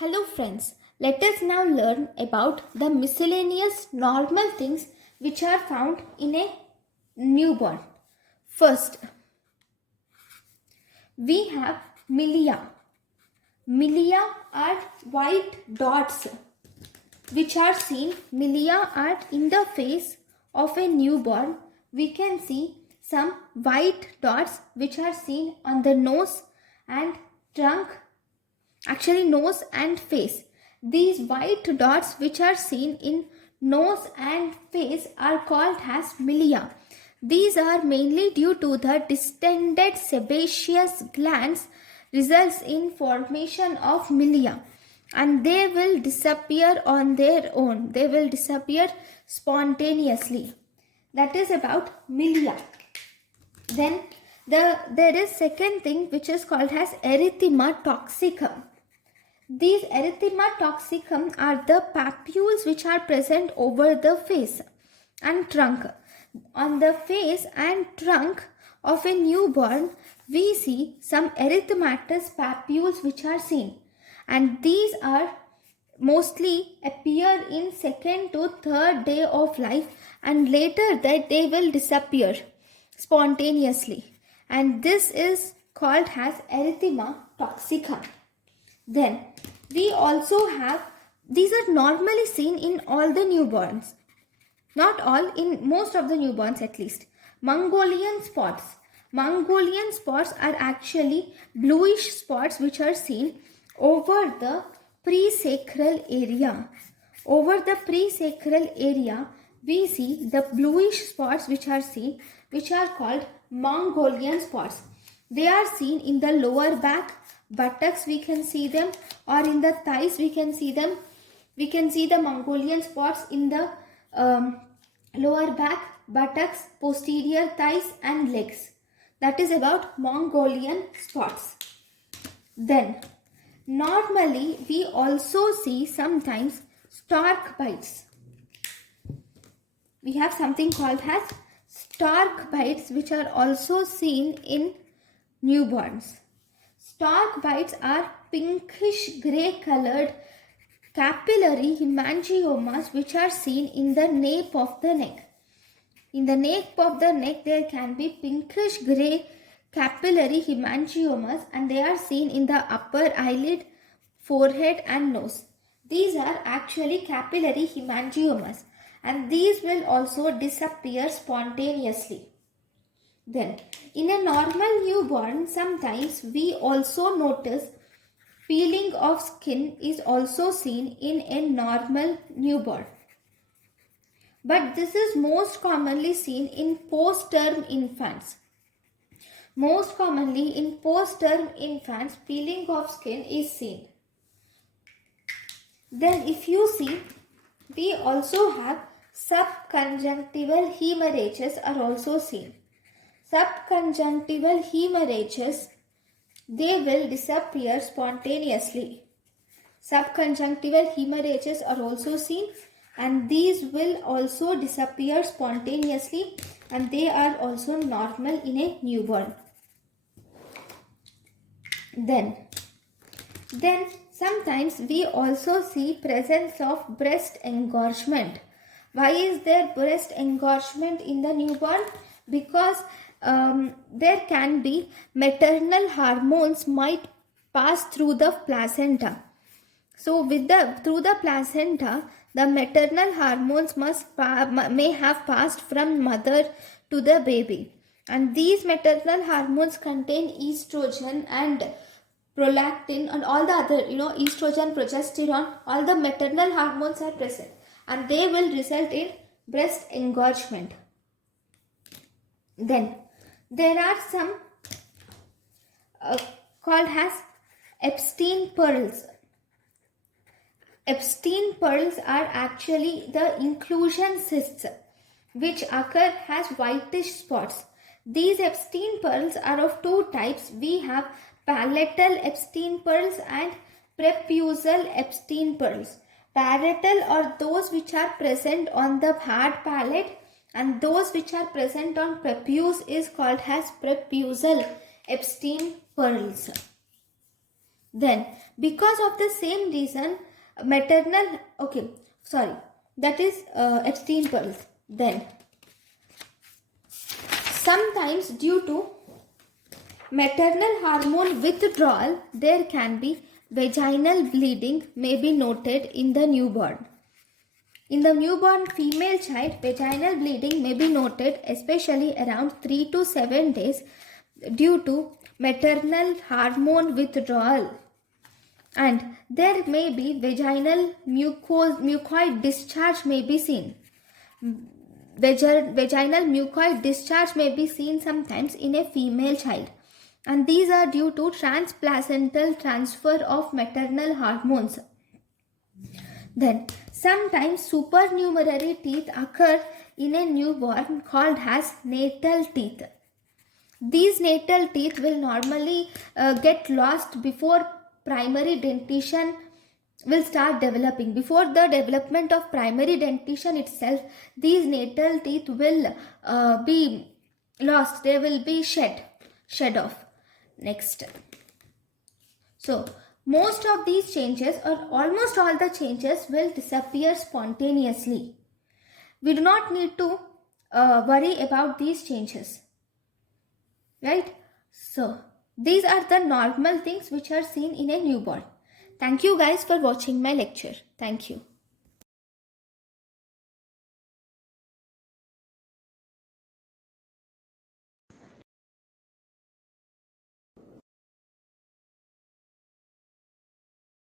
Hello friends, let us now learn about the miscellaneous normal things which are found in a newborn. First, we have milia. Milia are white dots which are seen. Milia are in the face of a newborn. We can see some white dots which are seen on the nose and trunk. Actually, nose and face. These white dots which are seen in nose and face are called as milia. These are mainly due to the distended sebaceous glands results in formation of milia, and they will disappear on their own. They will disappear spontaneously. That is about milia. Then there is second thing which is called as Erythema Toxicum. These Erythema Toxicum are the papules which are present over the face and trunk. On the face and trunk of a newborn, we see some erythematous papules which are seen, and these are mostly appear in second to third day of life, and later that they will disappear spontaneously, and this is called as Erythema Toxicum. Then we also have, these are normally seen in all the newborns. Not all, in most of the newborns at least. Mongolian spots. Mongolian spots are actually bluish spots which are seen over the presacral area. Over the presacral area, we see the bluish spots which are seen, which are called Mongolian spots. They are seen in the lower back, buttocks we can see them, or in the thighs we can see them. We can see the Mongolian spots in the lower back, buttocks, posterior thighs and legs. That is about Mongolian spots. Then normally we also see sometimes stork bites. We have something called as stork bites which are also seen in newborns. Stork bites are pinkish grey colored capillary hemangiomas which are seen in the nape of the neck. In the nape of the neck there can be pinkish grey capillary hemangiomas, and they are seen in the upper eyelid, forehead and nose. These are actually capillary hemangiomas, and these will also disappear spontaneously. Then, in a normal newborn, sometimes we also notice peeling of skin is also seen in a normal newborn. But this is most commonly seen in post-term infants. Most commonly in post-term infants, peeling of skin is seen. Then if you see, we also have subconjunctival hemorrhages are also seen. Subconjunctival hemorrhages, they will disappear spontaneously. Subconjunctival hemorrhages are also seen, and these will also disappear spontaneously, and they are also normal in a newborn. Then sometimes we also see presence of breast engorgement. Why is there breast engorgement in the newborn? Because there can be maternal hormones might pass through the placenta. So through the placenta, the maternal hormones may have passed from mother to the baby, and these maternal hormones contain estrogen and prolactin and all the other, estrogen, progesterone, all the maternal hormones are present, and they will result in breast engorgement. Then there are some called as Epstein Pearls. Epstein Pearls are actually the inclusion cysts which occur as whitish spots. These Epstein Pearls are of two types. We have palatal Epstein Pearls and prepusal Epstein Pearls. Palatal are those which are present on the hard palate, and those which are present on prepuce is called as prepusal Epstein Pearls. Then, because of the same reason, that is Epstein Pearls. Then, sometimes due to maternal hormone withdrawal, there can be vaginal bleeding may be noted in the newborn. In the newborn female child, vaginal bleeding may be noted especially around 3 to 7 days due to maternal hormone withdrawal. And there may be vaginal mucoid discharge may be seen. Vaginal mucoid discharge may be seen sometimes in a female child. And these are due to transplacental transfer of maternal hormones. Then, sometimes supernumerary teeth occur in a newborn called as natal teeth. These natal teeth will normally get lost before primary dentition will start developing. Before the development of primary dentition itself, these natal teeth will be lost. They will be shed off. Next. So, most of these changes or almost all the changes will disappear spontaneously. We do not need to worry about these changes. Right? So, these are the normal things which are seen in a newborn. Thank you guys for watching my lecture. Thank you.